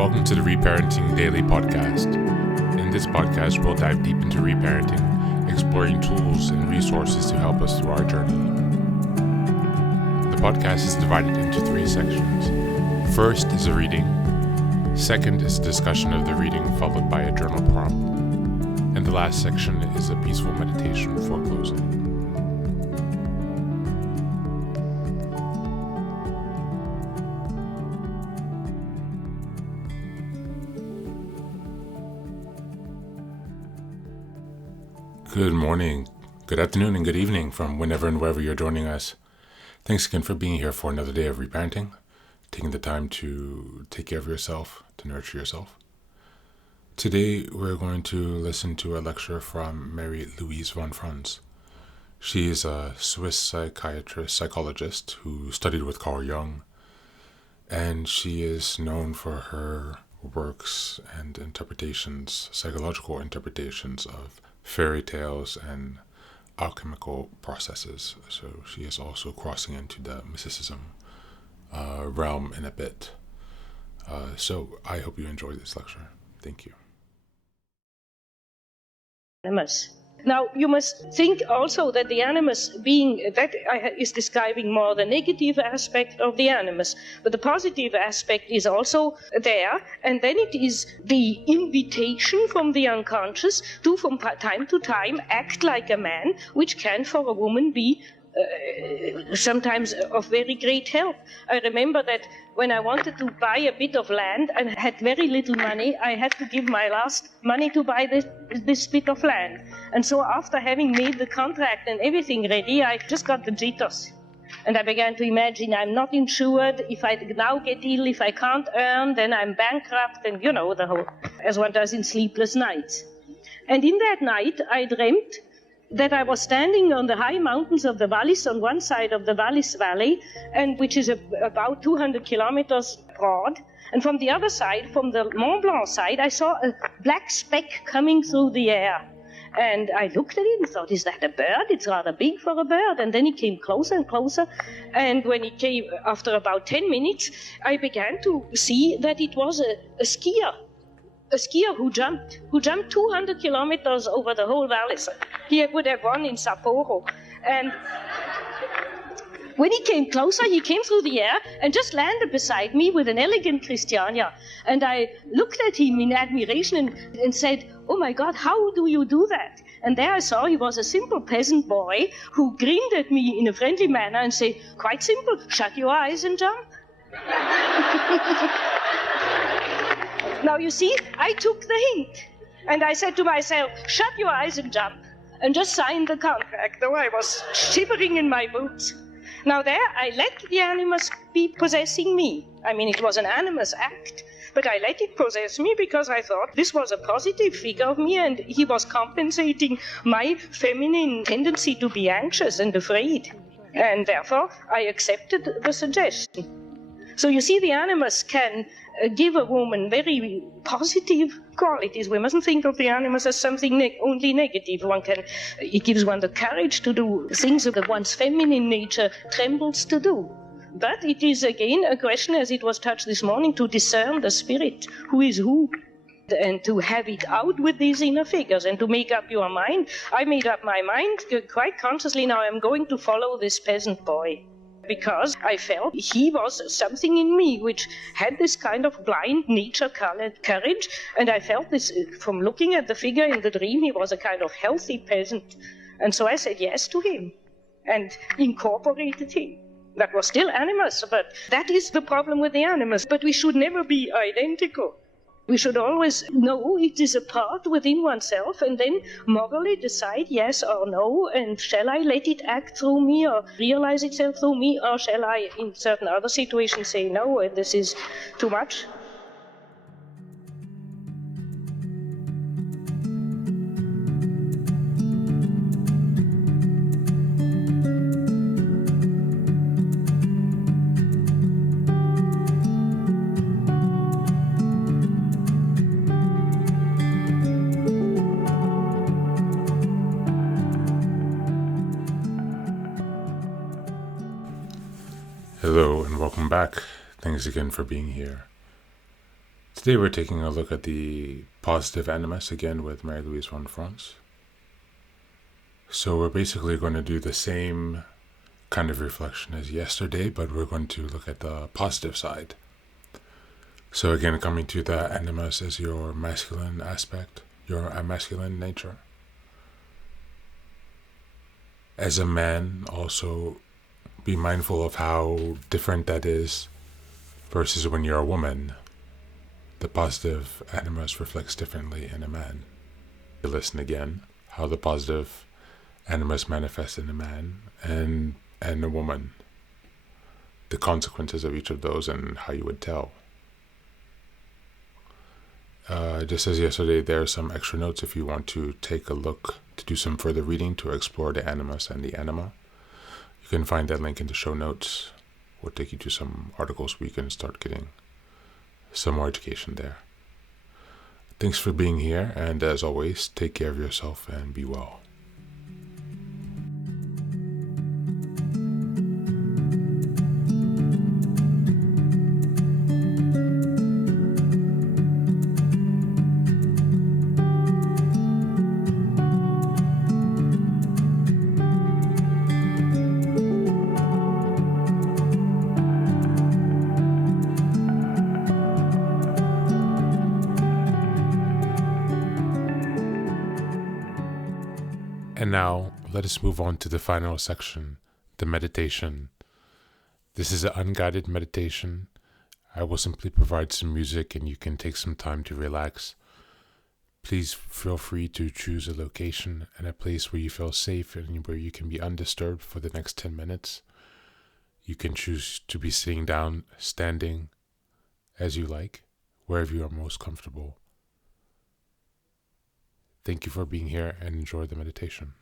Welcome to the Reparenting Daily podcast. In this podcast, we'll dive deep into reparenting, exploring tools and resources to help us through our journey. The podcast is divided into 3 sections. First is a reading. Second is a discussion of the reading, followed by a journal prompt. And the last section is a peaceful meditation for closing. Good morning, good afternoon, and good evening from whenever and wherever you're joining us. Thanks again for being here for another day of reparenting, taking the time to take care of yourself, to nurture yourself. Today, we're going to listen to a lecture from Marie-Louise von Franz. She is a Swiss psychologist who studied with Carl Jung, and she is known for her works and interpretations, psychological interpretations of fairy tales and alchemical processes. So she is also crossing into the mysticism realm in a bit. So I hope you enjoy this lecture. Thank you. Animus. Now, you must think also that the animus is describing more the negative aspect of the animus, but the positive aspect is also there, and then it is the invitation from the unconscious to, from time to time, act like a man, which can, for a woman, be sometimes of very great help. I remember that when I wanted to buy a bit of land and had very little money, I had to give my last money to buy this bit of land. And so after having made the contract and everything ready, I just got the jitters. And I began to imagine I'm not insured. If I now get ill, if I can't earn, then I'm bankrupt, and the whole, as one does in sleepless nights. And in that night, I dreamt that I was standing on the high mountains of the Wallis, on one side of the Wallis Valley, and which is about 200 kilometers broad. And from the other side, from the Mont Blanc side, I saw a black speck coming through the air. And I looked at it and thought, is that a bird? It's rather big for a bird. And then it came closer and closer. And when it came, after about 10 minutes, I began to see that it was a skier. A skier who jumped 200 kilometers over the whole valley. So he would have won in Sapporo. And when he came closer, he came through the air and just landed beside me with an elegant Christiania. And I looked at him in admiration and said, oh my God, how do you do that? And there I saw he was a simple peasant boy who grinned at me in a friendly manner and said, quite simple, shut your eyes and jump. Now, you see, I took the hint, and I said to myself, shut your eyes and jump, and just sign the contract, though I was shivering in my boots. Now there, I let the animus be possessing me. I mean, it was an animus act, but I let it possess me because I thought this was a positive figure of me, and he was compensating my feminine tendency to be anxious and afraid. And therefore, I accepted the suggestion. So you see, the animus can give a woman very positive qualities. We mustn't think of the animus as something only negative. It gives one the courage to do things that one's feminine nature trembles to do. But it is again a question, as it was touched this morning, to discern the spirit, who is who, and to have it out with these inner figures and to make up your mind. I made up my mind quite consciously. Now I'm going to follow this peasant boy, because I felt he was something in me which had this kind of blind nature-colored courage, and I felt this from looking at the figure in the dream. He was a kind of healthy peasant, and so I said yes to him and incorporated him. That was still animus, but that is the problem with the animus. But we should never be identical. We should always know it is a part within oneself, and then morally decide yes or no, and shall I let it act through me or realize itself through me, or shall I, in certain other situations, say no, this is too much? Hello and welcome back. Thanks again for being here. Today we're taking a look at the positive animus again with Marie-Louise von Franz. So we're basically going to do the same kind of reflection as yesterday, but we're going to look at the positive side. So again, coming to the animus as your masculine aspect, your masculine nature. As a man, also be mindful of how different that is versus when you're a woman. The positive animus reflects differently in a man. You listen again, how the positive animus manifests in a man and a woman. The consequences of each of those and how you would tell. Just as yesterday, there are some extra notes if you want to take a look, to do some further reading, to explore the animus and the anima. You can find that link in the show notes. We'll take you to some articles where you can start getting some more education there. Thanks for being here, and as always, take care of yourself and be well. And now, let us move on to the final section, the meditation. This is an unguided meditation. I will simply provide some music and you can take some time to relax. Please feel free to choose a location and a place where you feel safe and where you can be undisturbed for the next 10 minutes. You can choose to be sitting down, standing, as you like, wherever you are most comfortable. Thank you for being here and enjoy the meditation.